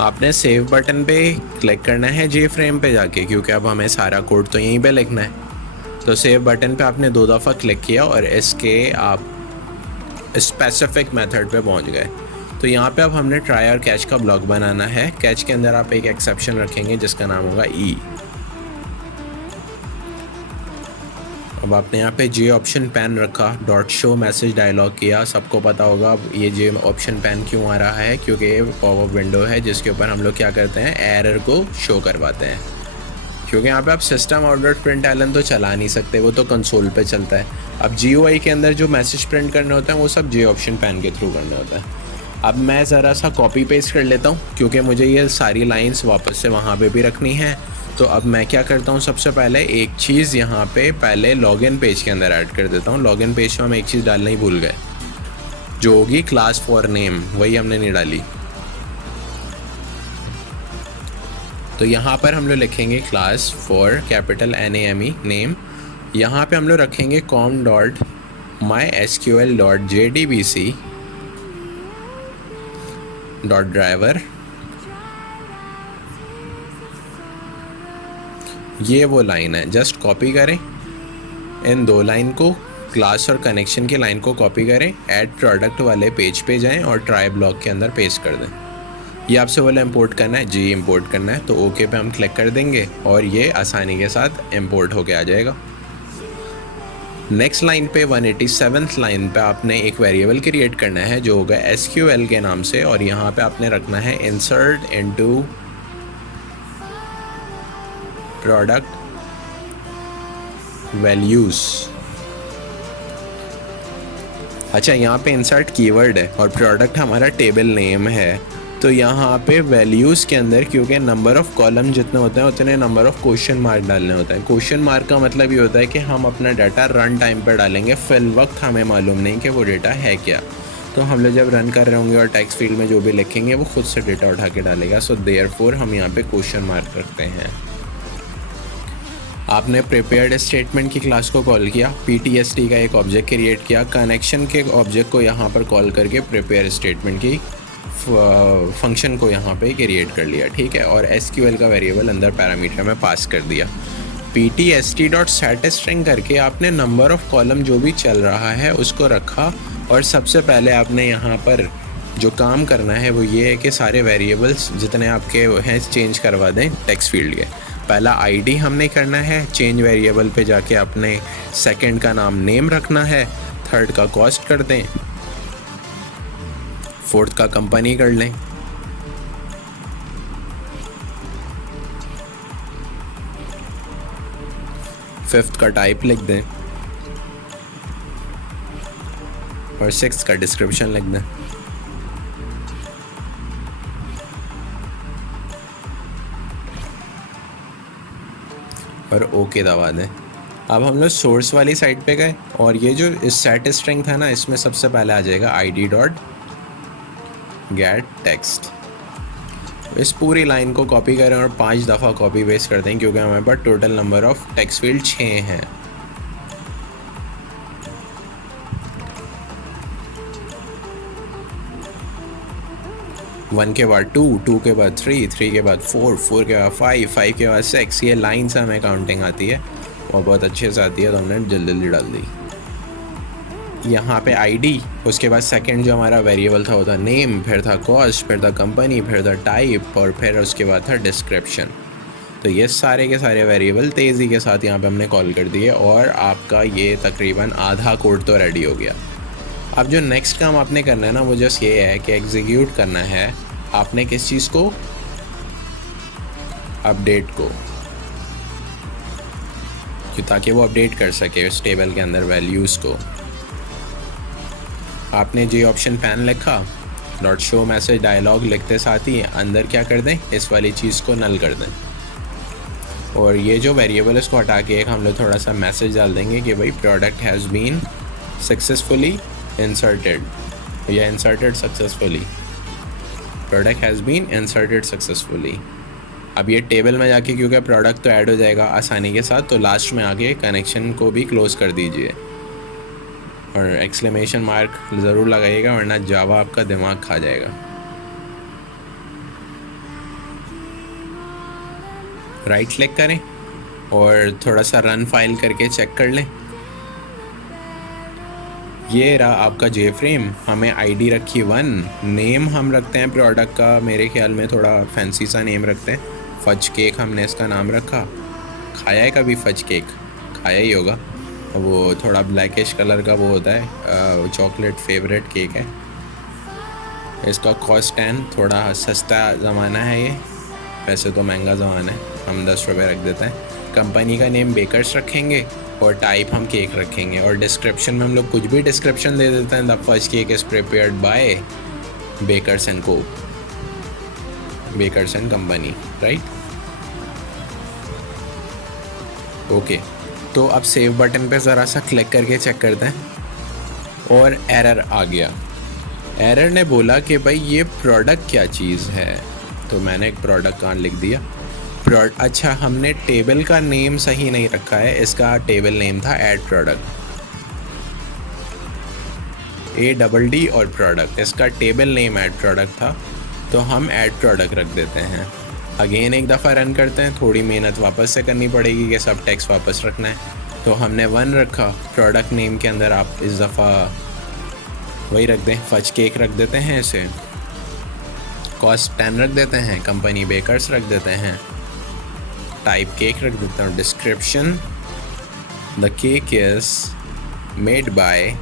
आपने save button पे click करना है जे फ्रेम पे जाके, क्योंकि अब हमें सारा कोड तो यहीं पे लिखना है। तो सेव बटन पे आपने 2 दफ़ा क्लिक किया और इसके आप स्पेसिफिक मेथड पे पहुंच गए। तो यहाँ पे अब हमने ट्राई और कैच का ब्लॉक बनाना है। कैच के अंदर आप एक एक्सेप्शन रखेंगे जिसका नाम होगा ई। अब आपने यहाँ पे जे ऑप्शन पैन रखा, डॉट शो मैसेज डायलॉग किया। सबको पता होगा अब ये जे ऑप्शन पैन क्यों आ रहा है, क्योंकि ये पॉपअप विंडो है जिसके ऊपर हम लोग क्या करते हैं, एरर को शो करवाते हैं। क्योंकि यहाँ पे आप system out dot println तो चला नहीं सकते, वो तो कंसोल पे चलता है। अब GUI के अंदर जो मैसेज प्रिंट करने होते हैं वो सब जे ऑप्शन पैन के थ्रू करने होता है। अब मैं ज़रा सा कॉपी पेस्ट कर लेता हूँ, क्योंकि मुझे ये सारी लाइंस वापस से वहाँ पे भी रखनी है। तो अब मैं क्या करता हूँ, सबसे पहले एक चीज़ यहाँ पे पहले लॉगिन पेज के अंदर ऐड कर देता हूँ। लॉगिन पेज में हम एक चीज़ डालना ही भूल गए, जो होगी क्लास फॉर नेम, वही हमने नहीं डाली। तो यहाँ पर हम लोग लिखेंगे class for capital NAME name. यहाँ पे हम लोग रखेंगे com.mysql.jdbc .driver। ये वो लाइन है, जस्ट कॉपी करें इन 2 लाइन को, क्लास और कनेक्शन की लाइन को कॉपी करें, ऐड प्रोडक्ट वाले पेज पे जाएं और ट्राई ब्लॉक के अंदर पेस्ट कर दें। ये आपसे बोला इंपोर्ट करना है, जी इंपोर्ट करना है, तो ओके पे हम क्लिक कर देंगे और ये आसानी के साथ इंपोर्ट होके आ जाएगा। नेक्स्ट लाइन पे 187th लाइन पे आपने एक वेरिएबल क्रिएट करना है जो होगा SQL के नाम से, और यहाँ पे आपने रखना है इंसर्ट इनटू प्रोडक्ट वैल्यूज़। अच्छा, यहाँ पे इंसर्ट कीवर्ड है और प्रोडक्ट हमारा टेबल नेम है। तो यहाँ पे वैल्यूज़ के अंदर, क्योंकि नंबर ऑफ़ कॉलम जितने होते हैं उतने नंबर ऑफ़ क्वेश्चन मार्क डालने होता है। क्वेश्चन मार्क का मतलब ये होता है कि हम अपना डाटा रन टाइम पर डालेंगे, फिल वक्त हमें मालूम नहीं कि वो डाटा है क्या। तो हम लोग जब रन कर रहे होंगे और टेक्स्ट फील्ड में जो भी लिखेंगे वो खुद से डाटा उठा के डालेगा। सो देयरफॉर हम यहाँ पे क्वेश्चन मार्क रखते हैं। आपने प्रिपेयर्ड स्टेटमेंट की क्लास को कॉल किया, PTSD का एक ऑब्जेक्ट क्रिएट किया, कनेक्शन के ऑब्जेक्ट को यहाँ पर कॉल करके प्रिपेयर स्टेटमेंट की फंक्शन को यहाँ पे क्रिएट कर लिया, ठीक है। और SQL का वेरिएबल अंदर पैरामीटर में पास कर दिया। PTSD.setString करके आपने नंबर ऑफ़ कॉलम जो भी चल रहा है उसको रखा, और सबसे पहले आपने यहाँ पर जो काम करना है वो ये है कि सारे वेरिएबल्स जितने आपके हैं चेंज करवा दें टेक्स्ट फील्ड के। पहला ID हमने करना है, चेंज वेरिएबल पे जाके अपने सेकंड का नाम नेम रखना है, थर्ड का कॉस्ट कर दें, फोर्थ का कंपनी कर लें, फिफ्थ का टाइप लिख दें और सिक्स्थ का डिस्क्रिप्शन लिख दें। और ओके दबा दें। अब हम लोग सोर्स वाली साइड पे गए और ये जो इस सेट स्ट्रिंग था ना, इसमें सबसे पहले आ जाएगा ID.getText। इस पूरी लाइन को कॉपी करें और 5 दफ़ा कॉपी पेस्ट कर दें, क्योंकि हमारे पास total number of text field 6 हैं। वन के बाद 2, 2 के बाद 3, 3 के बाद 4, 4 के बाद 5, 5 के बाद 6। ये लाइन से हमें काउंटिंग आती है और बहुत अच्छे से आती है, तो हमने जल्दी जल्दी डाल दी। यहाँ पे ID, उसके बाद सेकंड जो हमारा वेरिएबल था वो था नेम, फिर था कॉस्ट, फिर था कंपनी, फिर था टाइप, और फिर उसके बाद था डिस्क्रिप्शन। तो ये सारे के सारे वेरिएबल तेज़ी के साथ यहाँ पे हमने कॉल कर दिए और आपका ये तकरीबन आधा कोड तो रेडी हो गया। अब जो नेक्स्ट काम आपने करना है ना, वो जस्ट ये है कि एग्जीक्यूट करना है आपने किस चीज़ को, अपडेट को, ताकि वो अपडेट कर सके उस टेबल के अंदर वैल्यूज़ को। आपने जो ऑप्शन पैन लिखा, डॉट शो मैसेज डायलॉग लिखते साथ ही अंदर क्या कर दें, इस वाली चीज़ को नल कर दें, और ये जो वेरिएबल इसको हटा के एक हम लोग थोड़ा सा मैसेज डाल देंगे कि भाई product has been successfully inserted, या inserted successfully, product has been inserted successfully. अब ये टेबल में जाके क्योंकि प्रोडक्ट तो ऐड हो जाएगा आसानी के साथ, तो लास्ट में आके कनेक्शन को भी क्लोज़ कर दीजिए और एक्सक्लेमेशन मार्क ज़रूर लगाइएगा, वरना जावा आपका दिमाग खा जाएगा। राइट क्लिक करें और थोड़ा सा रन फाइल करके चेक कर लें। ये रहा आपका जे फ्रेम। हमें आईडी रखी 1, नेम हम रखते हैं प्रोडक्ट का, मेरे ख्याल में थोड़ा फैंसी सा नेम रखते हैं। फज केक हमने इसका नाम रखा। खाया है कभी फज केक? खाया ही होगा। वो थोड़ा ब्लैकिश कलर का वो होता है, चॉकलेट फेवरेट केक है। इसका कॉस्ट 10, थोड़ा सस्ता ज़माना है ये, वैसे तो महंगा ज़माना है, हम 10 रुपये रख देते हैं। कंपनी का नेम बेकर्स रखेंगे और टाइप हम केक रखेंगे, और डिस्क्रिप्शन में हम लोग कुछ भी डिस्क्रिप्शन दे देते हैं। The first cake is prepared by bakers and co, bakers and company, right. Okay, तो अब सेव बटन पे ज़रा सा क्लिक करके चेक करते हैं और एरर आ गया। एरर ने बोला कि भाई ये प्रोडक्ट क्या चीज़ है, तो मैंने एक प्रोडक्ट कहाँ लिख दिया। अच्छा, हमने टेबल का नेम सही नहीं रखा है। इसका टेबल नेम था ऐड प्रोडक्ट, ADD और प्रोडक्ट, इसका टेबल नेम ऐड प्रोडक्ट था, तो हम ऐड प्रोडक्ट रख देते हैं। अगेन एक दफ़ा रन करते हैं, थोड़ी मेहनत वापस से करनी पड़ेगी कि सब टेक्स्ट वापस रखना है। तो हमने 1 रखा, प्रोडक्ट नेम के अंदर आप इस दफ़ा वही रख दें, फज केक रख देते हैं, इसे कॉस्ट 10 रख देते हैं, कंपनी बेकर्स रख देते हैं, टाइप केक रख देता हूँ, description the cake is made by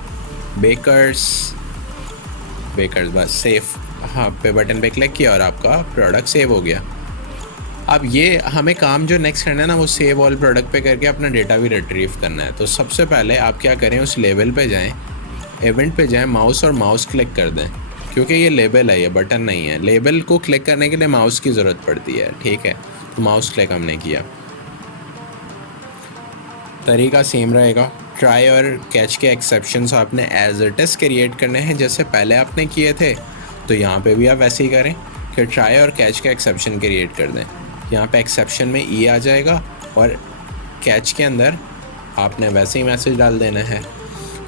bakers, बस सेव, हाँ पे बटन पे क्लिक किया और आपका प्रोडक्ट सेव हो गया। अब ये हमें काम जो नेक्स्ट करना है ना, वो सेव ऑल प्रोडक्ट पे करके अपना डेटा भी रिट्रीव करना है। तो सबसे पहले आप क्या करें, उस लेवल पे जाएं, इवेंट पे जाएं, माउस और माउस क्लिक कर दें, क्योंकि ये लेबल है, ये बटन नहीं है। लेबल को क्लिक करने के लिए माउस की ज़रूरत पड़ती है, ठीक है। तो माउस क्लिक हमने किया, तरीका सेम रहेगा। ट्राई और कैच के एक्सेप्शंस आपने एज इट इज़ क्रिएट करने हैं जैसे पहले आपने किए थे, तो यहाँ पे भी आप वैसे ही करें कि ट्राई और कैच का एक्सेप्शन क्रिएट कर दें। यहाँ पे एक्सेप्शन में ई आ जाएगा और कैच के अंदर आपने वैसे ही मैसेज डाल देना है।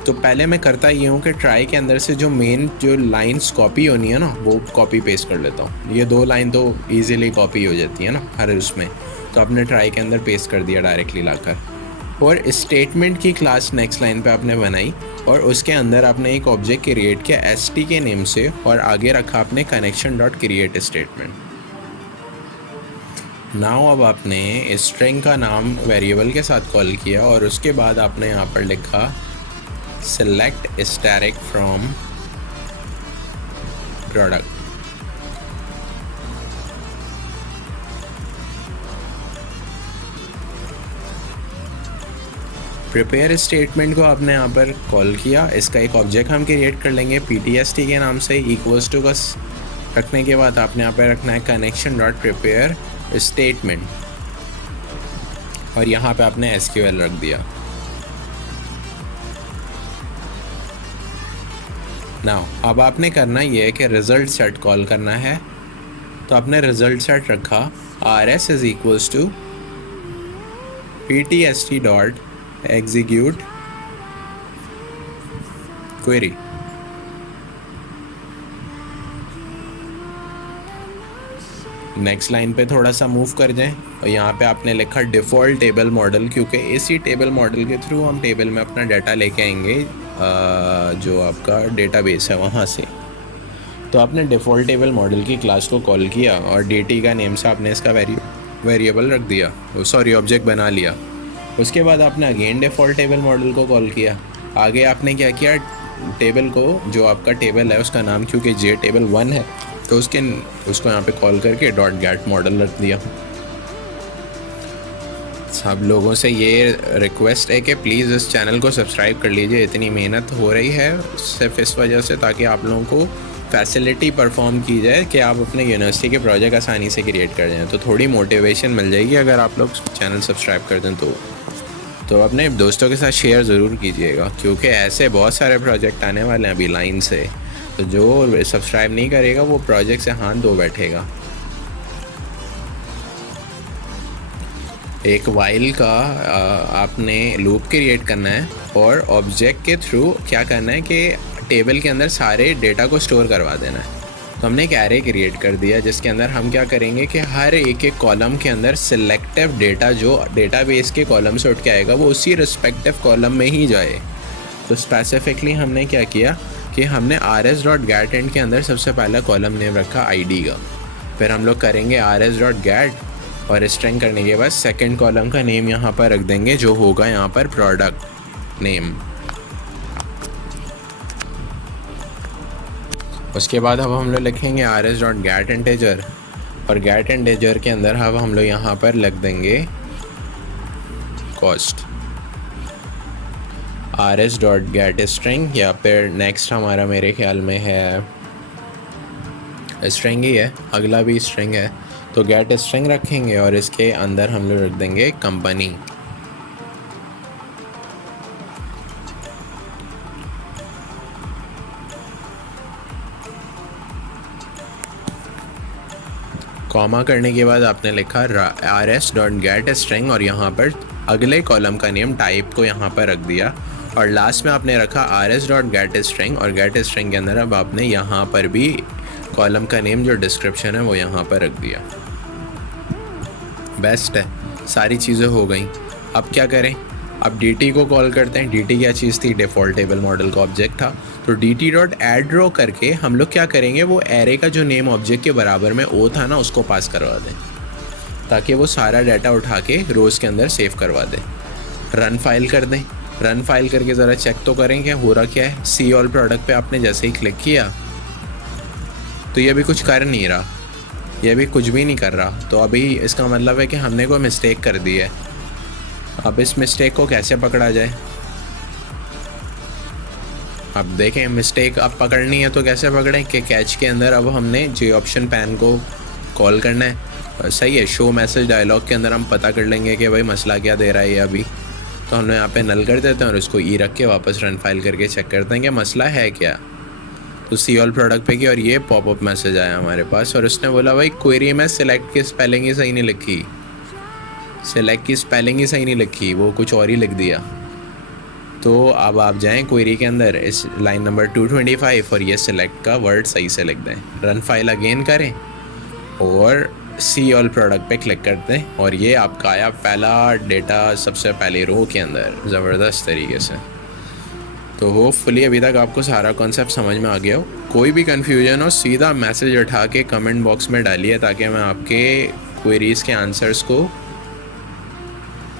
तो पहले मैं करता ये हूँ कि ट्राई के अंदर से जो मेन जो लाइंस कॉपी होनी है ना, वो कॉपी पेस्ट कर लेता हूँ। ये 2 लाइन तो ईज़िली कॉपी हो जाती है ना हर उसमें, तो आपने ट्राई के अंदर पेस्ट कर दिया डायरेक्टली लाकर। और स्टेटमेंट की क्लास नेक्स्ट लाइन पे आपने बनाई और उसके अंदर आपने एक ऑब्जेक्ट क्रिएट किया ST के नेम से, और आगे रखा आपने connection dot create statement. Now अब आपने स्ट्रिंग का नाम वेरिएबल के साथ कॉल किया और उसके बाद आपने यहाँ पर लिखा select static from product. Prepare statement को आपने यहाँ पर कॉल किया, इसका एक ऑब्जेक्ट हम क्रिएट कर लेंगे PTST के नाम से, इक्वल्स टू बस रखने के बाद आपने यहाँ पर रखना है कनेक्शन डॉट प्रिपेयर स्टेटमेंट, और यहाँ पे आपने SQL रख दिया। नाउ अब आपने करना ये है कि रिज़ल्ट सेट कॉल करना है, तो आपने रिज़ल्ट सेट रखा RS is equals to PTST dot execute query. Next line पे थोड़ा सा मूव कर जाएं और यहाँ पे आपने लिखा डिफ़ॉल्ट टेबल मॉडल, क्योंकि इसी टेबल मॉडल के थ्रू हम टेबल में अपना डाटा लेके आएंगे, जो आपका डेटाबेस है वहाँ से। तो आपने डिफ़ॉल्ट टेबल मॉडल की क्लास को कॉल किया और DT का नेम से आपने इसका वेरिएबल रख दिया, सॉरी ऑब्जेक्ट बना लिया। उसके बाद आपने अगेन डिफ़ॉल्ट टेबल मॉडल को कॉल किया। आगे आपने क्या किया, टेबल को, जो आपका टेबल है उसका नाम क्योंकि जे टेबल 1 है, तो उसको यहाँ पे कॉल करके डॉट गेट मॉडल रख दिया। सब लोगों से ये रिक्वेस्ट है कि प्लीज़ इस चैनल को सब्सक्राइब कर लीजिए, इतनी मेहनत हो रही है सिर्फ इस वजह से, ताकि आप लोगों को फैसिलिटी परफॉर्म की जाए कि आप अपने यूनिवर्सिटी के प्रोजेक्ट आसानी से क्रिएट कर जाएँ। तो थोड़ी मोटिवेशन मिल जाएगी अगर आप लोग चैनल सब्सक्राइब कर दें। तो अपने दोस्तों के साथ शेयर ज़रूर कीजिएगा, क्योंकि ऐसे बहुत सारे प्रोजेक्ट आने वाले हैं अभी लाइन से, तो जो सब्सक्राइब नहीं करेगा वो प्रोजेक्ट से हाथ धो बैठेगा। एक वाइल का आपने लूप क्रिएट करना है और ऑब्जेक्ट के थ्रू क्या करना है कि टेबल के अंदर सारे डेटा को स्टोर करवा देना है। तो हमने एक एरे क्रिएट कर दिया जिसके अंदर हम क्या करेंगे कि हर एक एक कॉलम के अंदर सिलेक्टिव डेटा जो डेटाबेस के कॉलम से उठ के आएगा वो उसी रिस्पेक्टिव कॉलम में ही जाए। तो स्पेसिफिकली हमने क्या किया कि हमने rs.getInt के अंदर सबसे पहला कॉलम नेम रखा ID का, फिर हम लोग करेंगे rs.get और स्ट्रिंग करने के बाद सेकंड कॉलम का नेम यहाँ पर रख देंगे जो होगा यहाँ पर प्रोडक्ट नेम। उसके बाद अब हम लोग लिखेंगे rs.getInteger और getInteger के अंदर अब हम लोग यहाँ पर लिख देंगे कॉस्ट। rs.getString या फिर नेक्स्ट हमारा मेरे ख्याल में है स्ट्रिंग ही है, अगला भी स्ट्रिंग है, तो getString रखेंगे और इसके अंदर हम लोग रख देंगे कंपनी। कॉमा करने के बाद आपने लिखा rs.getString और यहाँ पर अगले कॉलम का नेम टाइप को यहाँ पर रख दिया और लास्ट में आपने रखा rs.getString और getString के अंदर अब आपने यहाँ पर भी कॉलम का नेम जो डिस्क्रिप्शन है वो यहाँ पर रख दिया। बेस्ट है, सारी चीज़ें हो गई। अब क्या करें, अब dt को कॉल करते हैं। dt क्या चीज़ थी, डिफ़ॉल्ट टेबल मॉडल का ऑब्जेक्ट था। तो dt.addRow करके हम लोग क्या करेंगे, वो एरे का जो नेम ऑब्जेक्ट के बराबर में o था ना उसको पास करवा दें ताकि वो सारा डाटा उठा के रोज़ के अंदर सेव करवा दें। रन फाइल कर दें। रन फाइल करके ज़रा चेक तो करें क्या हो रहा क्या है। सी ऑल प्रोडक्ट पे आपने जैसे ही क्लिक किया तो ये भी कुछ कर नहीं रहा, ये भी कुछ भी नहीं कर रहा। तो अभी इसका मतलब है कि हमने कोई मिस्टेक कर दी है। अब इस मिस्टेक को कैसे पकड़ा जाए, अब देखें। मिस्टेक अब पकड़नी है तो कैसे पकड़ें कि कैच के अंदर अब हमने JOptionPan को कॉल करना है। सही है, शो मैसेज डायलॉग के अंदर हम पता कर लेंगे कि भाई मसला क्या दे रहा है ये अभी। तो हमने यहाँ पे नल कर देते हैं और उसको ई रख के वापस रन फाइल करके चेक करते हैं कि मसला है क्या। तो सी ऑल प्रोडक्ट पे की और ये पॉपअप मैसेज आया हमारे पास और उसने बोला भाई क्वेरी में सिलेक्ट की स्पेलिंग ही सही नहीं लिखी, सिलेक्ट की स्पेलिंग ही सही नहीं लिखी, वो कुछ और ही लिख दिया। तो अब आप जाएं क्वेरी के अंदर इस लाइन नंबर 225 और ये सिलेक्ट का वर्ड सही से लिख दें। रन फाइल अगेन करें और सी ऑल प्रोडक्ट पे क्लिक करते हैं और ये आपका आया पहला डेटा सबसे पहले रो के अंदर ज़बरदस्त तरीके से। तो होपफुली अभी तक आपको सारा कॉन्सेप्ट समझ में आ गया हो। कोई भी कन्फ्यूजन हो सीधा मैसेज उठा के कमेंट बॉक्स में डालिए ताकि मैं आपके क्वेरीज़ के आंसर्स को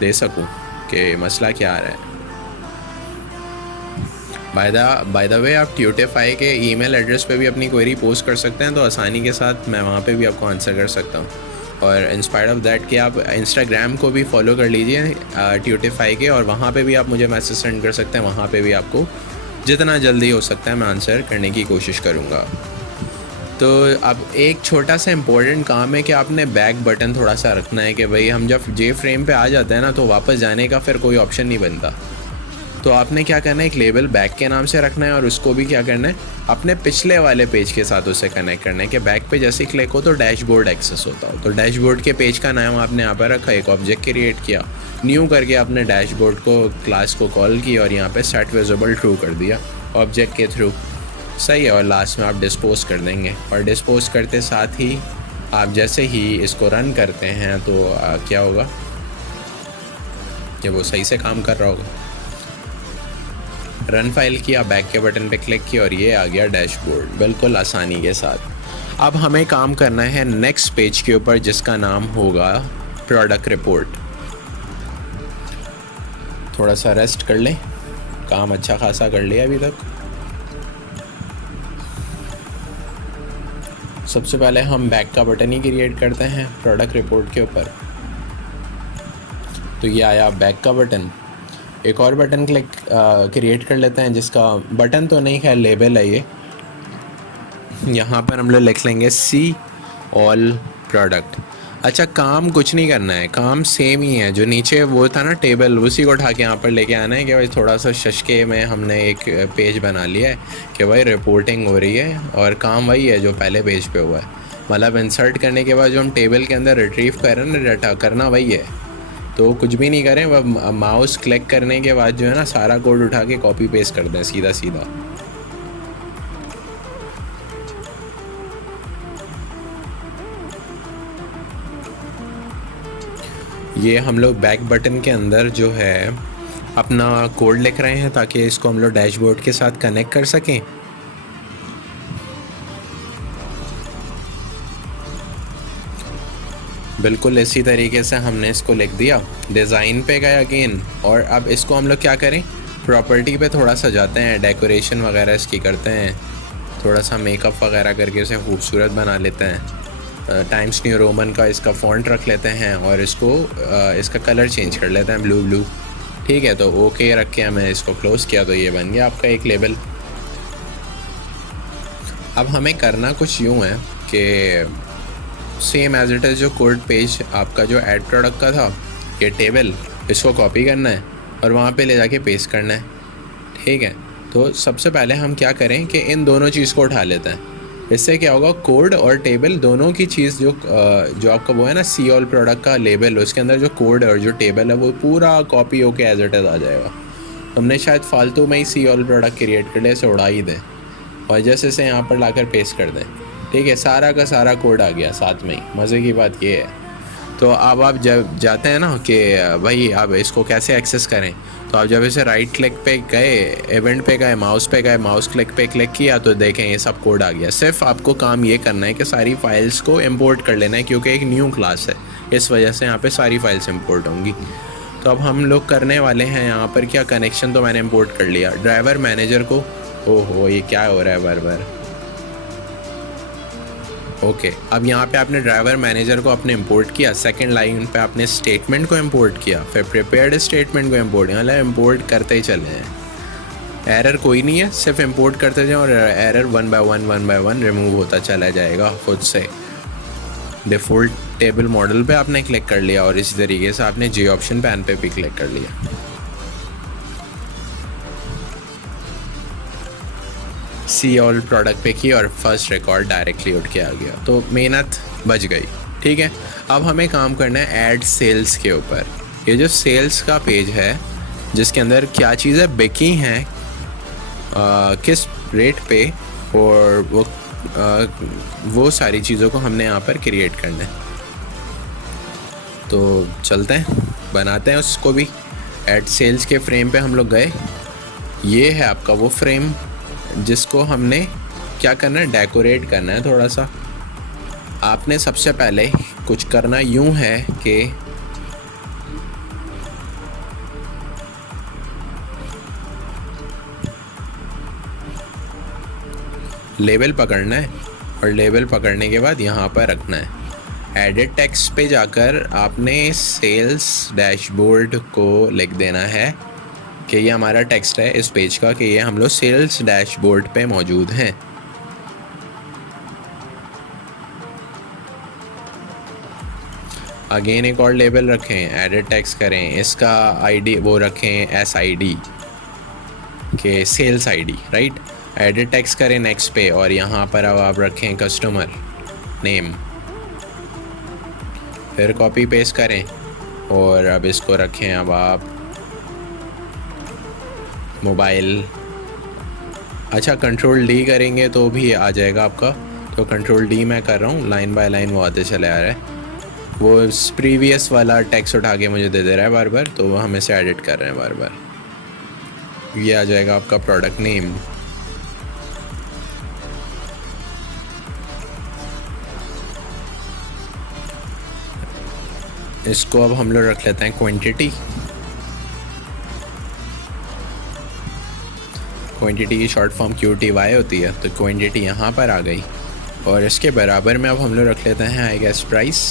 दे सकूं कि मसला क्या आ रहा है। बाय द वे आप ट्यूटिफाई के ईमेल एड्रेस पे भी अपनी क्वेरी पोस्ट कर सकते हैं तो आसानी के साथ मैं वहाँ पे भी आपको आंसर कर सकता हूँ। और इंस्पायर्ड ऑफ दैट कि आप इंस्टाग्राम को भी फॉलो कर लीजिए ट्यूटिफाई के, और वहाँ पे भी आप मुझे मैसेज सेंड कर सकते हैं। वहाँ पे भी आपको जितना जल्दी हो सकता है मैं आंसर करने की कोशिश करूँगा। तो अब एक छोटा सा इम्पोर्टेंट काम है कि आपने बैक बटन थोड़ा सा रखना है कि भाई हम जब जे फ्रेम पे आ जाते हैं ना तो वापस जाने का फिर कोई ऑप्शन नहीं बनता। तो आपने क्या करना है, एक लेबल बैक के नाम से रखना है और उसको भी क्या करना है अपने पिछले वाले पेज के साथ उसे कनेक्ट करना है कि बैक पे जैसे क्लिक हो तो डैशबोर्ड एक्सेस होता हो। तो डैशबोर्ड के पेज का नाम आपने यहाँ पर रखा, एक ऑब्जेक्ट क्रिएट किया, न्यू करके आपने डैशबोर्ड को क्लास को कॉल किया और यहाँ पे सेट विजिबल ट्रू कर दिया ऑब्जेक्ट के थ्रू। सही है। और लास्ट में आप डिस्पोज कर देंगे और डिस्पोज करते साथ ही आप जैसे ही इसको रन करते हैं तो क्या होगा कि वो सही से काम कर रहा होगा। रन फाइल किया, बैक के बटन पे क्लिक किया और ये आ गया डैशबोर्ड बिल्कुल आसानी के साथ। अब हमें काम करना है नेक्स्ट पेज के ऊपर जिसका नाम होगा प्रोडक्ट रिपोर्ट। थोड़ा सा रेस्ट कर लें, काम अच्छा खासा कर लिया अभी तक। सबसे पहले हम बैक का बटन ही क्रिएट करते हैं प्रोडक्ट रिपोर्ट के ऊपर। तो ये आया बैक का बटन। एक और बटन क्रिएट कर लेते हैं जिसका बटन तो नहीं खैर लेबल है ये। यहाँ पर हम लोग लिख लेंगे सी ऑल प्रोडक्ट। अच्छा, काम कुछ नहीं करना है, काम सेम ही है। जो नीचे वो था ना टेबल, उसी को उठा के यहाँ पर लेके आना है कि भाई थोड़ा सा शशके में हमने एक पेज बना लिया है कि भाई रिपोर्टिंग हो रही है और काम वही है जो पहले पेज पे हुआ है। मतलब इंसर्ट करने के बाद जो हम टेबल के अंदर रिट्रीव कर रहे हैं ना डाटा, करना वही है। तो कुछ भी नहीं करें, वह माउस क्लिक करने के बाद जो है ना सारा कोड उठा के कॉपी पेस्ट कर दें सीधा सीधा। ये हम लोग बैक बटन के अंदर जो है अपना कोड लिख रहे हैं ताकि इसको हम लोग डैशबोर्ड के साथ कनेक्ट कर सकें। बिल्कुल इसी तरीके से हमने इसको लिख दिया। डिज़ाइन पे गए अगेन, और अब इसको हम लोग क्या करें, प्रॉपर्टी पे थोड़ा सा जाते हैं, डेकोरेशन वगैरह इसकी करते हैं, थोड़ा सा मेकअप वगैरह करके इसे खूबसूरत बना लेते हैं। टाइम्स न्यू रोमन का इसका फ़ॉन्ट रख लेते हैं और इसको इसका कलर चेंज कर लेते हैं ब्लू। ठीक है, तो ओके रख के हमें इसको क्लोज़ किया, तो ये बन गया आपका एक लेबल। अब हमें करना कुछ यूँ है कि सेम एज इट इज़ जो कोड पेज आपका जो ऐड प्रोडक्ट का था, ये टेबल, इसको कॉपी करना है और वहाँ पे ले जाके पेस्ट करना है। ठीक है, तो सबसे पहले हम क्या करें कि इन दोनों चीज़ को उठा लेते हैं। इससे क्या होगा, कोड और टेबल दोनों की चीज़ जो आपका वो है ना सी ऑल प्रोडक्ट का लेबल, उसके अंदर जो कोड और जो टेबल है वो पूरा कॉपी होके एज इट इज़ आ जाएगा। हमने शायद फालतू में ही सी ऑल प्रोडक्ट क्रिएट कर लिया, इसे उड़ा ही दें और जैसे इसे यहाँ पर लाकर पेस्ट कर दें। ठीक है, सारा का सारा कोड आ गया साथ में ही। मज़े की बात ये है। तो अब आप जब जाते हैं ना कि भाई अब इसको कैसे एक्सेस करें, तो आप जब इसे राइट क्लिक पे गए, इवेंट पे गए, माउस पे गए, माउस क्लिक पे क्लिक किया तो देखें ये सब कोड आ गया। सिर्फ आपको काम ये करना है कि सारी फाइल्स को इंपोर्ट कर लेना है, क्योंकि एक न्यू क्लास है, इस वजह से यहाँ पे सारी फाइल्स इंपोर्ट होंगी। तो अब हम लोग करने वाले हैं यहाँ पर क्या, कनेक्शन तो मैंने इंपोर्ट कर लिया। ड्राइवर मैनेजर को, ओहो ये क्या हो रहा है बार बार। ओके, अब यहाँ पे आपने ड्राइवर मैनेजर को अपने इंपोर्ट किया। सेकंड लाइन पे आपने स्टेटमेंट को इंपोर्ट किया, फिर प्रिपेयर्ड स्टेटमेंट को इंपोर्ट किया। मतलब इंपोर्ट करते ही चले हैं, एरर कोई नहीं है, सिर्फ इंपोर्ट करते जाओ और error one by one remove होता चला जाएगा खुद से। डिफ़ॉल्ट टेबल मॉडल पे आपने क्लिक कर लिया और इसी तरीके से आपने जी ऑप्शन पैन पे भी क्लिक कर लिया। सी ऑल प्रोडक्ट पे की और फर्स्ट रिकॉर्ड डायरेक्टली उठ के आ गया, तो मेहनत बच गई। ठीक है, अब हमें काम करना है ऐड सेल्स के ऊपर। ये जो सेल्स का पेज है जिसके अंदर क्या चीज़ें बिकी हैं, किस रेट पे, और वो सारी चीज़ों को हमने यहाँ पर क्रिएट करना है। तो चलते हैं, बनाते हैं उसको भी। ऐड सेल्स के फ्रेम पे हम लोग गए। ये है आपका वो फ्रेम जिसको हमने क्या करना है, डेकोरेट करना है थोड़ा सा। आपने सबसे पहले कुछ करना यूँ है कि लेबल पकड़ना है और लेबल पकड़ने के बाद यहाँ पर रखना है। एडिट टेक्स्ट पे जाकर आपने सेल्स डैशबोर्ड को लिख देना है कि ये हमारा टेक्स्ट है इस पेज का, कि ये हम लोग सेल्स डैशबोर्ड पे मौजूद हैं। अगेन एक और लेबल रखें, एडिट टेक्स्ट करें, इसका आईडी वो रखें SID के sales ID, right. Edit text करें नेक्स्ट पे और यहाँ पर अब आप रखें कस्टमर नेम, फिर कॉपी पेस्ट करें और अब इसको रखें अब आप मोबाइल। अच्छा, कंट्रोल D करेंगे तो भी आ जाएगा आपका, तो कंट्रोल D मैं कर रहा हूँ, लाइन बाय लाइन वो आते चले आ रहा है। वो प्रीवियस वाला टेक्स्ट उठा के मुझे दे दे रहा है बार बार, तो हम इसे एडिट कर रहे हैं बार बार। ये आ जाएगा आपका प्रोडक्ट नेम। इसको अब हम लोग रख लेते हैं क्वांटिटी। क्वांटिटी की शॉर्ट फॉर्म QTY होती है, तो क्वांटिटी यहाँ पर आ गई और इसके बराबर में अब हम लोग रख लेते हैं आई गेस प्राइस।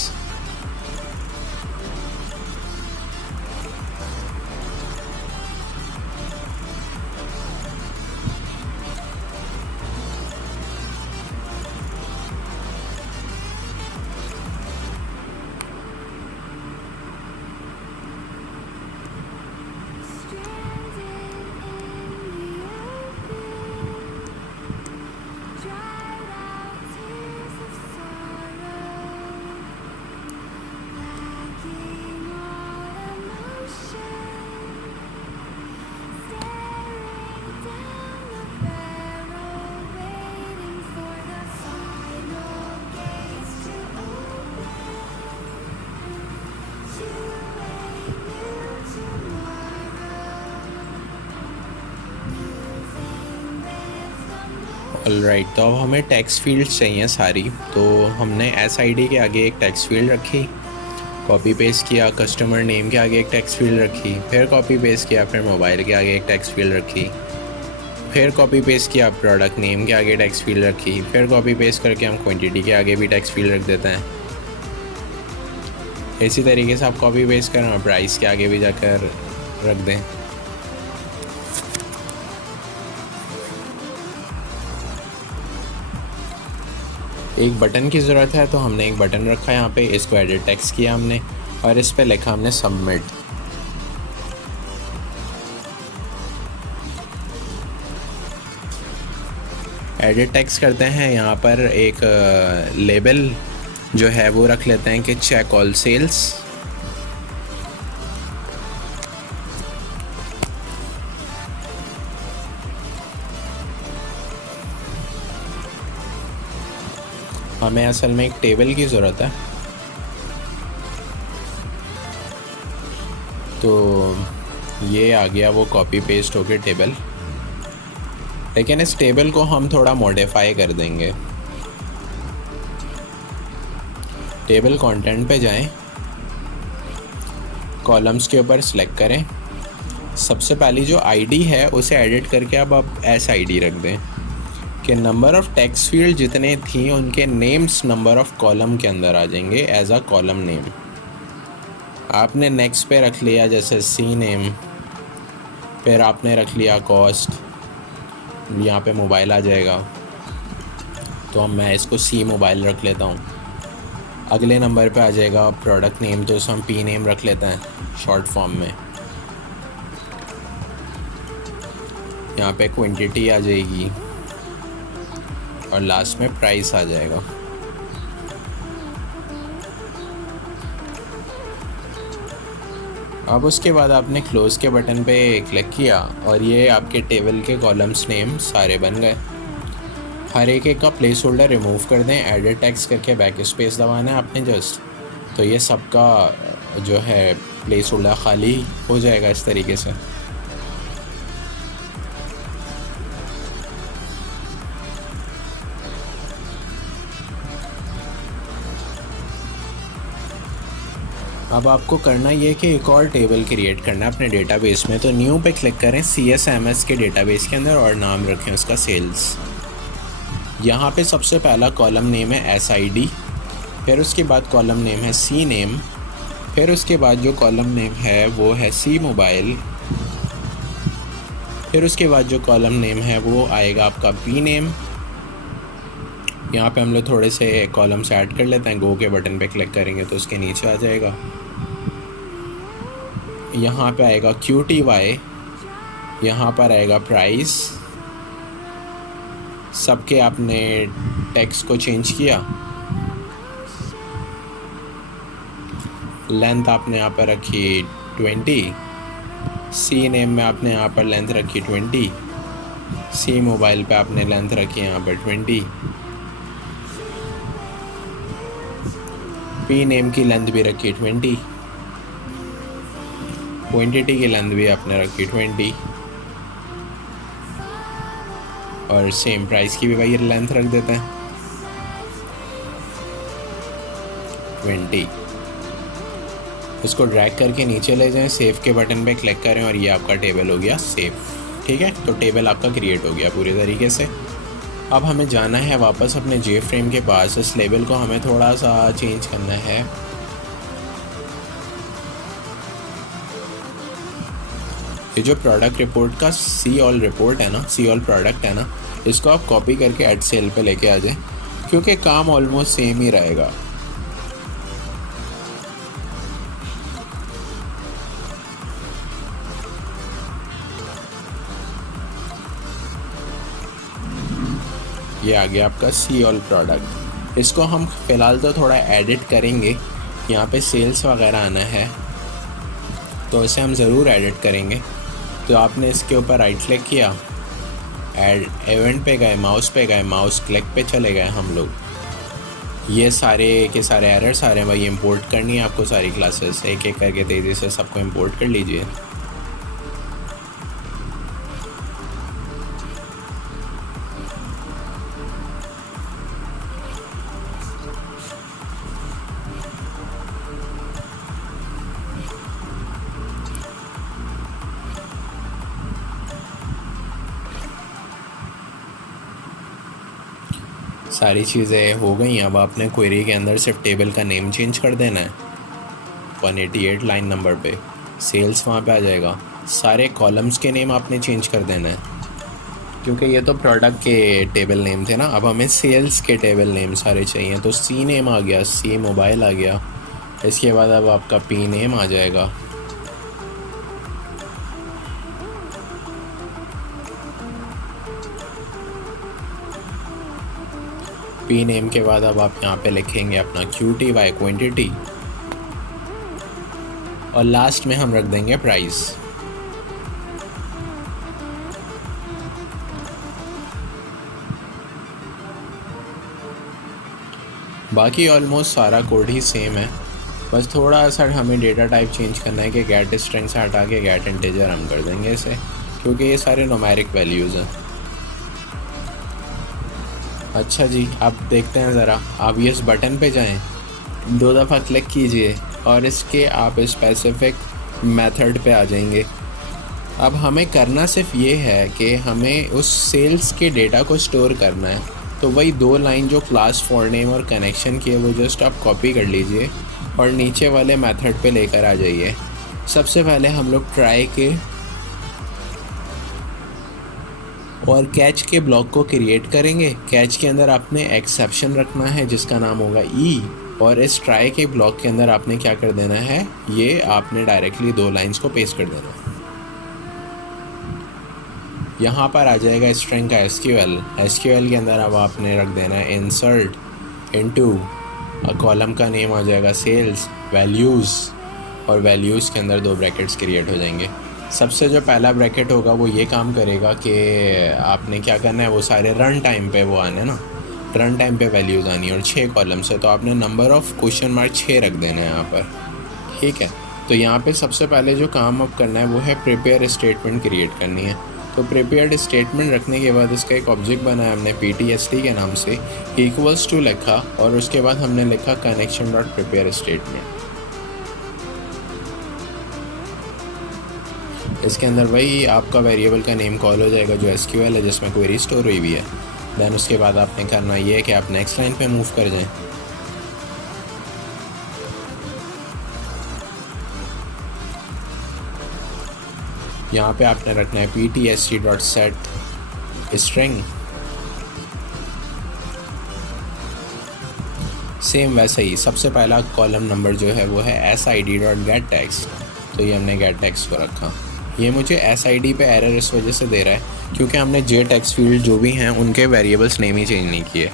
ऑलराइट, तो अब हमें टेक्स्ट फील्ड्स चाहिए सारी। तो हमने SID के आगे एक टेक्स्ट फील्ड रखी, कॉपी पेस्ट किया, कस्टमर नेम के आगे एक टेक्स्ट फील्ड रखी, फिर कॉपी पेस्ट किया, फिर मोबाइल के आगे एक टेक्स्ट फील्ड रखी, फिर कॉपी पेस्ट किया, प्रोडक्ट नेम के आगे टेक्स्ट फील्ड रखी, फिर कॉपी पेस्ट करके हम क्वांटिटी के आगे भी टेक्स्ट फील्ड रख देते हैं। इसी तरीके से आप कॉपी पेस्ट करें और प्राइस के आगे भी जाकर रख दें। एक बटन की ज़रूरत है, तो हमने एक बटन रखा है यहाँ पे, इसको एडिट टेक्स्ट किया हमने और इस पे लिखा हमने सबमिट। एडिट टेक्स्ट करते हैं, यहाँ पर एक लेबल जो है वो रख लेते हैं कि चेक ऑल सेल्स। हमें असल में एक टेबल की ज़रूरत है, तो ये आ गया वो कॉपी पेस्ट होकर टेबल। लेकिन इस टेबल को हम थोड़ा मॉडिफाई कर देंगे। टेबल कंटेंट पे जाएं, कॉलम्स के ऊपर सेलेक्ट करें, सबसे पहली जो आईडी है उसे एडिट करके अब आप SID रख दें कि नंबर ऑफ़ टेक्स्ट फील्ड जितने थी उनके नेम्स नंबर ऑफ़ कॉलम के अंदर आ जाएंगे एज अ कॉलम नेम। आपने नेक्स्ट पे रख लिया जैसे सी नेम, फिर आपने रख लिया कॉस्ट, यहाँ पे मोबाइल आ जाएगा, तो मैं इसको सी मोबाइल रख लेता हूँ। अगले नंबर पे आ जाएगा प्रोडक्ट नेम, तो हम P नेम रख लेते हैं शॉर्ट फॉर्म में। यहाँ पे क्वांटिटी आ जाएगी और लास्ट में प्राइस आ जाएगा। अब उसके बाद आपने क्लोज़ के बटन पे क्लिक किया और ये आपके टेबल के कॉलम्स नेम सारे बन गए। हर एक का प्लेस होल्डर रिमूव कर दें, एडिट टेक्स्ट करके बैक स्पेस दबाना है आपने जस्ट, तो ये सबका जो है प्लेस होल्डर खाली हो जाएगा इस तरीके से। अब आपको करना ये कि एक और टेबल क्रिएट करना है अपने डेटाबेस में, तो न्यू पे क्लिक करें CSMS के डेटाबेस के अंदर और नाम रखें उसका सेल्स। यहाँ पे सबसे पहला कॉलम नेम है SID, फिर उसके बाद कॉलम नेम है C नेम, फिर उसके बाद जो कॉलम नेम है वो है C मोबाइल, फिर उसके बाद जो कॉलम नेम है वो आएगा आपका P नेम। यहाँ पे हम लोग थोड़े से कॉलम्स ऐड कर लेते हैं, गो के बटन पे क्लिक करेंगे तो उसके नीचे आ जाएगा। यहाँ पे आएगा QTY, यहाँ पर आएगा प्राइस। सबके आपने टेक्स्ट को चेंज किया, लेंथ आपने यहाँ पर रखी 20, C नेम में आपने यहाँ पर लेंथ रखी 20, C मोबाइल पे आपने लेंथ रखी यहाँ पर 20, P नेम की लेंथ भी रखी 20, क्वांटिटी की लेंथ भी आपने रखी 20 और सेम प्राइस की भी वही लेंथ रख देते हैं 20। इसको ड्रैग करके नीचे ले जाएं, सेव के बटन पे क्लिक करें और ये आपका टेबल हो गया सेव। ठीक है, तो टेबल आपका क्रिएट हो गया पूरे तरीके से। अब हमें जाना है वापस अपने JFrame के पास। इस लेबल को हमें थोड़ा सा चेंज करना है। ये जो प्रोडक्ट रिपोर्ट का सी ऑल रिपोर्ट है ना, सी ऑल प्रोडक्ट है ना, इसको आप कॉपी करके एड सेल पे लेके आ जाए, क्योंकि काम ऑलमोस्ट सेम ही रहेगा। ये आ गया आपका सी ऑल प्रोडक्ट। इसको हम फ़िलहाल तो थोड़ा एडिट करेंगे, यहाँ पे सेल्स वगैरह आना है तो इसे हम ज़रूर एडिट करेंगे। तो आपने इसके ऊपर राइट क्लिक किया, एड इवेंट पे गए, माउस पे गए, माउस क्लिक पे चले गए हम लोग। ये सारे के सारे एरर्स आ रहे हैं, वही इंपोर्ट करनी है आपको सारी क्लासेस, एक एक करके तेज़ी से सबको इंपोर्ट कर लीजिए। सारी चीज़ें हो गई। अब आपने क्वेरी के अंदर सिर्फ टेबल का नेम चेंज कर देना है। 188 लाइन नंबर पे सेल्स वहाँ पे आ जाएगा। सारे कॉलम्स के नेम आपने चेंज कर देना है, क्योंकि ये तो प्रोडक्ट के टेबल नेम थे ना। अब हमें सेल्स के टेबल नेम सारे चाहिए, तो सी नेम आ गया, सी मोबाइल आ गया। इसके बाद अब आपका पी नेम आ जाएगा। पी नेम के बाद अब आप यहाँ पे लिखेंगे अपना QTY क्वांटिटी, और लास्ट में हम रख देंगे प्राइस। बाकी ऑलमोस्ट सारा कोड ही सेम है, बस थोड़ा सा हमें डेटा टाइप चेंज करना है कि गेट स्ट्रिंग से हटा के गेट इंटीजर हम कर देंगे इसे, क्योंकि ये सारे न्यूमेरिक वैल्यूज़ हैं। अच्छा जी, अब देखते हैं ज़रा। आप इस बटन पे जाएं, 2 दफ़ा क्लिक कीजिए और इसके आप स्पेसिफिक मेथड पे आ जाएंगे। अब हमें करना सिर्फ ये है कि हमें उस सेल्स के डेटा को स्टोर करना है। तो वही 2 लाइन जो क्लास फॉर नेम और कनेक्शन की है वो जस्ट आप कॉपी कर लीजिए और नीचे वाले मेथड पे लेकर आ जाइए। सबसे पहले हम लोग ट्राई के और कैच के ब्लॉक को क्रिएट करेंगे। कैच के अंदर आपने एक्सेप्शन रखना है जिसका नाम होगा ई, और इस ट्राई के ब्लॉक के अंदर आपने क्या कर देना है, ये आपने डायरेक्टली 2 लाइंस को पेस्ट कर देना है। यहाँ पर आ जाएगा स्ट्रिंग का SQL के अंदर अब आपने रख देना है इंसर्ट इनटू, कॉलम का नेम आ जाएगा सेल्स वैल्यूज़, और वैल्यूज़ के अंदर 2 ब्रैकेट्स क्रिएट हो जाएंगे। सबसे जो पहला ब्रैकेट होगा वो ये काम करेगा कि आपने क्या करना है, वो सारे रन टाइम पे वो आने ना, रन टाइम पे वैल्यूज़ आनी है, और 6 कॉलम्स है, तो आपने नंबर ऑफ़ क्वेश्चन मार्क 6 रख देना है यहाँ पर। ठीक है, तो यहाँ पे सबसे पहले जो काम अब करना है वो है प्रिपेयर स्टेटमेंट क्रिएट करनी है। तो प्रिपेयर्ड स्टेटमेंट रखने के बाद इसका एक ऑब्जेक्ट बनाया हमने PTST के नाम से, इक्वल्स टू लिखा, और उसके बाद हमने लिखा कनेक्शन डॉट प्रिपेयर स्टेटमेंट। इसके अंदर वही आपका वेरिएबल का नेम कॉल हो जाएगा जो SQL है जिसमें क्वेरी स्टोर हुई हुई है। देन उसके बाद आपने करना ये है कि आप नेक्स्ट लाइन पे मूव कर जाएं। यहाँ पे आपने रखना है PTST.set string। सेम वैसे ही सबसे पहला कॉलम नंबर जो है वो है SID.getText, तो ये हमने getText को रखा। ये मुझे SID पे एरर इस वजह से दे रहा है क्योंकि हमने JText फील्ड जो भी हैं उनके वेरिएबल्स नेम ही चेंज नहीं किए।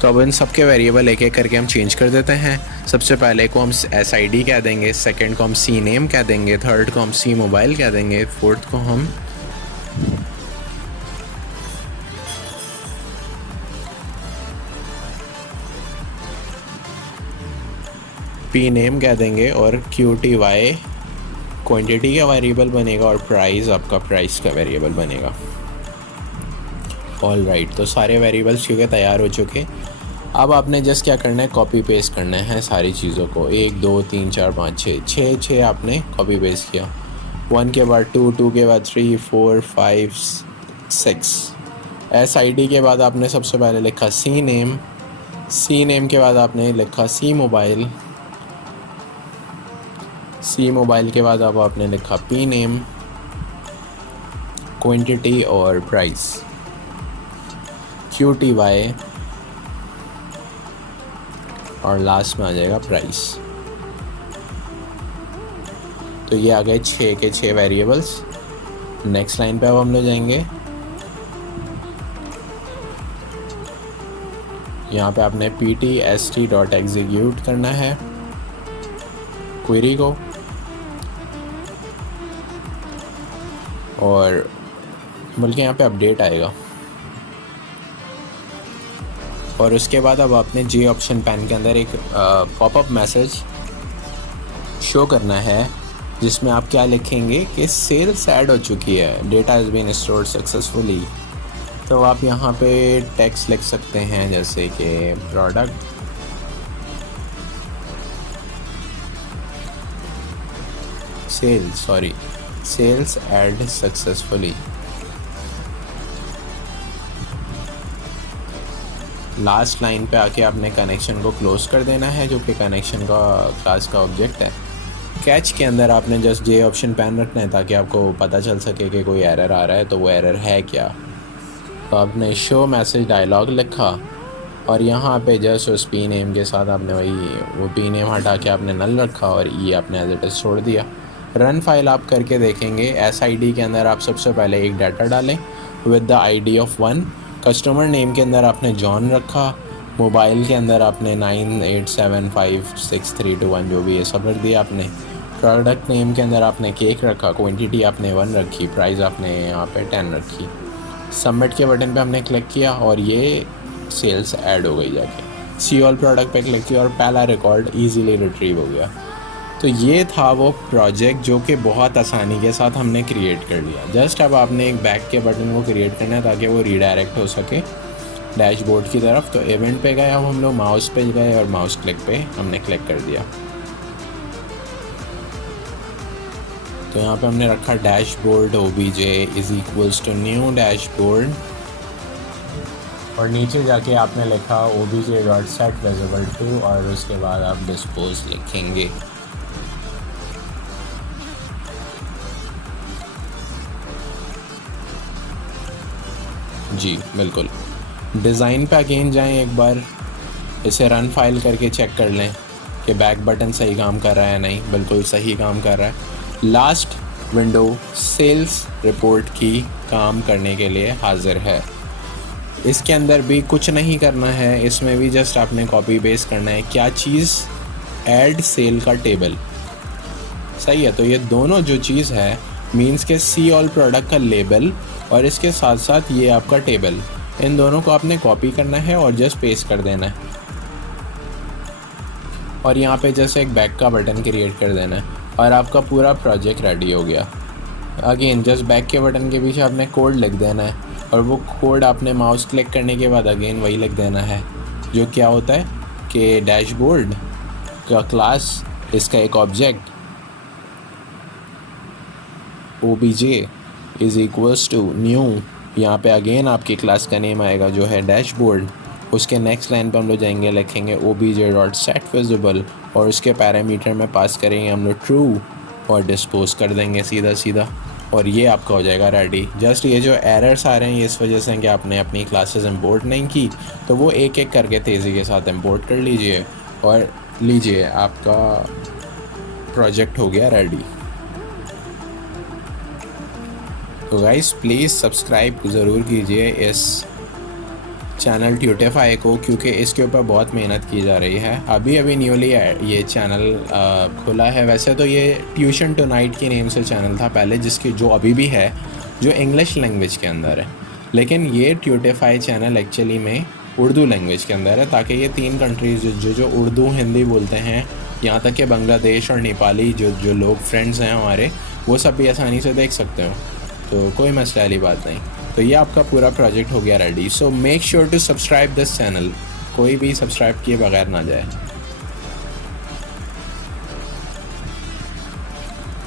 तो अब इन सब के वेरिएबल एक एक करके हम चेंज कर देते हैं। सबसे पहले को हम SID कह देंगे, सेकंड को हम C नेम कह देंगे, थर्ड को हम C मोबाइल कह देंगे, फोर्थ को हम P नेम कह देंगे, और QTY क्वांटिटी का वेरिएबल बनेगा, और प्राइस आपका प्राइस का वेरिएबल बनेगा। ऑल राइट, तो सारे वेरिएबल्स क्योंकि तैयार हो चुके। अब आपने जस्ट क्या करना है, कॉपी पेस्ट करना है सारी चीज़ों को। 1 2 3 4 5 6 आपने कॉपी पेस्ट किया। 1 के बाद 2, 2 के बाद 3, 4, 5, 6। SID के बाद आपने सबसे पहले लिखा C नेम, C नेम के बाद आपने लिखा C मोबाइल, C मोबाइल के बाद अब आपने लिखा P नेम, क्वांटिटी और प्राइस, QTY, और लास्ट में आ जाएगा प्राइस। तो ये आ गए 6 के 6 वेरिएबल्स। नेक्स्ट लाइन पे अब हम लोग जाएंगे। यहाँ पे आपने PTST.execute करना है क्वेरी को, और बल्कि यहाँ पे अपडेट आएगा, और उसके बाद अब आपने J ऑप्शन पैन के अंदर एक पॉपअप मैसेज शो करना है जिसमें आप क्या लिखेंगे कि सेल्स ऐड हो चुकी है, data has been stored successfully. तो आप यहाँ पे टेक्स्ट लिख सकते हैं जैसे कि product sales add successfully. Last line पे आके आपने कनेक्शन को क्लोज़ कर देना है, जो कि कनेक्शन का क्लास का ऑब्जेक्ट है। कैच के अंदर आपने जस्ट जे ऑप्शन पैन रखना है ताकि आपको पता चल सके कि कोई एरर आ रहा है तो वो एरर है क्या। तो आपने शो मैसेज डायलॉग लिखा और यहाँ पे जस्ट उस पी नेम के साथ आपने वो पी नेम हटा के आपने नल रखा और ये आपने एज इट इज़ छोड़ दिया। रन फाइल आप करके देखेंगे। एस आई डी के अंदर आप सबसे पहले एक डाटा डालें with the ID of 1। Customer name के अंदर आपने जॉन रखा। मोबाइल के अंदर आपने 98756321 जो भी ये सब रख दिया आपने। प्रोडक्ट नेम के अंदर आपने केक रखा। क्वांटिटी आपने 1 रखी। प्राइस आपने यहाँ पे 10 रखी। सबमिट के बटन पे हमने क्लिक किया और ये सेल्स ऐड हो गई जाके। सी ऑल प्रोडक्ट पे क्लिक किया और पहला रिकॉर्ड इजीली रिट्रीव हो गया। तो ये था वो प्रोजेक्ट जो कि बहुत आसानी के साथ हमने क्रिएट कर लिया। जस्ट अब आपने एक बैक के बटन को क्रिएट करना है ताकि वो रीडायरेक्ट हो सके डैशबोर्ड की तरफ। तो इवेंट पे गए अब हम लोग, माउस पे गए और माउस क्लिक पे हमने क्लिक कर दिया। तो यहाँ पे हमने रखा dashboard OBJ is equals to new dashboard और नीचे जाके आपने लिखा obj.setVisible2 और उसके बाद आप डिस्पोज लिखेंगे। जी बिल्कुल। डिज़ाइन पे अगेन जाएं, एक बार इसे रन फाइल करके चेक कर लें कि बैक बटन सही काम कर रहा है। नहीं, बिल्कुल सही काम कर रहा है। लास्ट विंडो सेल्स रिपोर्ट की काम करने के लिए हाजिर है। इसके अंदर भी कुछ नहीं करना है, इसमें भी जस्ट आपने कॉपी पेस्ट करना है। क्या चीज़? ऐड सेल का टेबल। सही है। तो ये दोनों जो चीज़ है मीन्स के सी ऑल प्रोडक्ट का लेबल और इसके साथ साथ ये आपका टेबल, इन दोनों को आपने कॉपी करना है और जस्ट पेस्ट कर देना है। और यहाँ पे जस्ट एक बैक का बटन क्रिएट कर देना है और आपका पूरा प्रोजेक्ट रेडी हो गया। अगेन जस्ट बैक के बटन के पीछे आपने कोड लिख देना है और वो कोड आपने माउस क्लिक करने के बाद अगेन वही लिख देना है, जो क्या होता है कि डैशबोर्ड का क्लास, इसका एक object OBJ is equals to new. यहाँ पे अगेन आपकी क्लास का नेम आएगा जो है डैशबोर्ड। उसके नेक्स्ट लाइन पर हम लोग जाएंगे, लिखेंगे obj.setVisible और उसके पैरामीटर में पास करेंगे हम लोग ट्रू और डिस्पोज कर देंगे सीधा सीधा और ये आपका हो जाएगा रेडी। जस्ट ये जो एरर्स आ रहे हैं ये इस वजह से कि आपने अपनी क्लासेस इंपोर्ट नहीं की, तो वो एक एक करके तेज़ी के साथ इंपोर्ट कर लीजिए और लीजिए आपका प्रोजेक्ट हो गया रेडी। तो गाइस प्लीज़ सब्सक्राइब ज़रूर कीजिए इस चैनल ट्यूटिफाई को, क्योंकि इसके ऊपर बहुत मेहनत की जा रही है। अभी अभी न्यूली ये चैनल खुला है। वैसे तो ये ट्यूशन टू नाइट के नेम से चैनल था पहले, जिसकी जो अभी भी है, जो इंग्लिश लैंग्वेज के अंदर है, लेकिन ये ट्यूटिफाई चैनल एक्चुअली में उर्दू लैंग्वेज के अंदर है, ताकि ये 3 कंट्रीज़ जो उर्दू हिंदी बोलते हैं, यहाँ तक कि बांग्लादेश और नेपाली जो लोग फ्रेंड्स हैं हमारे, वो सब भी आसानी से देख सकते हो। तो कोई मसले वाली बात नहीं। तो ये आपका पूरा प्रोजेक्ट हो गया ready. So make sure to subscribe this channel. कोई भी सब्सक्राइब किए बगैर ना जाए।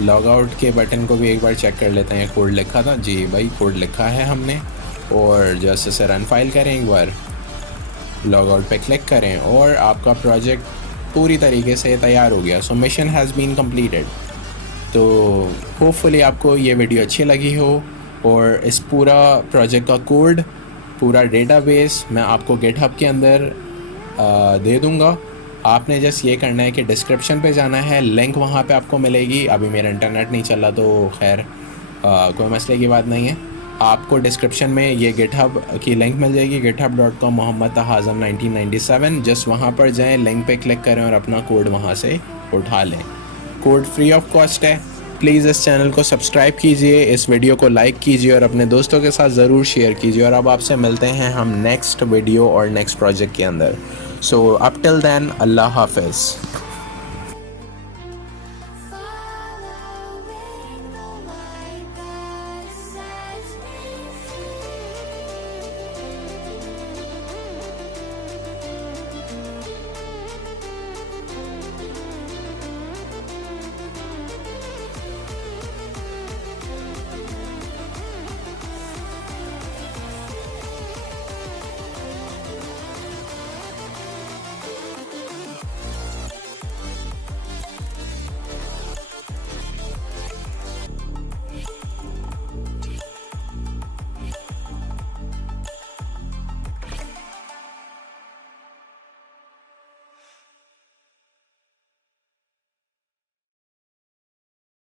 लॉग आउट के बटन को भी एक बार चेक कर लेते हैं। कोड लिखा था जी भाई, कोड लिखा है हमने। और जैसे से रन फाइल करें, एक बार लॉग आउट पे क्लिक करें और आपका प्रोजेक्ट पूरी तरीके से तैयार हो गया। So mission has been completed. तो होपफुली आपको ये वीडियो अच्छी लगी हो और इस पूरा प्रोजेक्ट का कोड, पूरा डेटाबेस मैं आपको गिटहब के अंदर दे दूँगा। आपने जस्ट ये करना है कि डिस्क्रिप्शन पे जाना है, लिंक वहाँ पे आपको मिलेगी। अभी मेरा इंटरनेट नहीं चला तो खैर कोई मसले की बात नहीं है। आपको डिस्क्रिप्शन में ये गिटहब की लिंक मिल जाएगी, github.com मोहम्मद तहाज़म 1997। जस्ट वहाँ पर जाएं, लिंक पे क्लिक करें और अपना कोड वहाँ से उठा लें। कोड फ्री ऑफ कॉस्ट है। प्लीज़ इस चैनल को सब्सक्राइब कीजिए, इस वीडियो को लाइक कीजिए और अपने दोस्तों के साथ ज़रूर शेयर कीजिए। और अब आपसे मिलते हैं हम नेक्स्ट वीडियो और नेक्स्ट प्रोजेक्ट के अंदर। सो अप टिल देन, अल्लाह हाफ़िज़।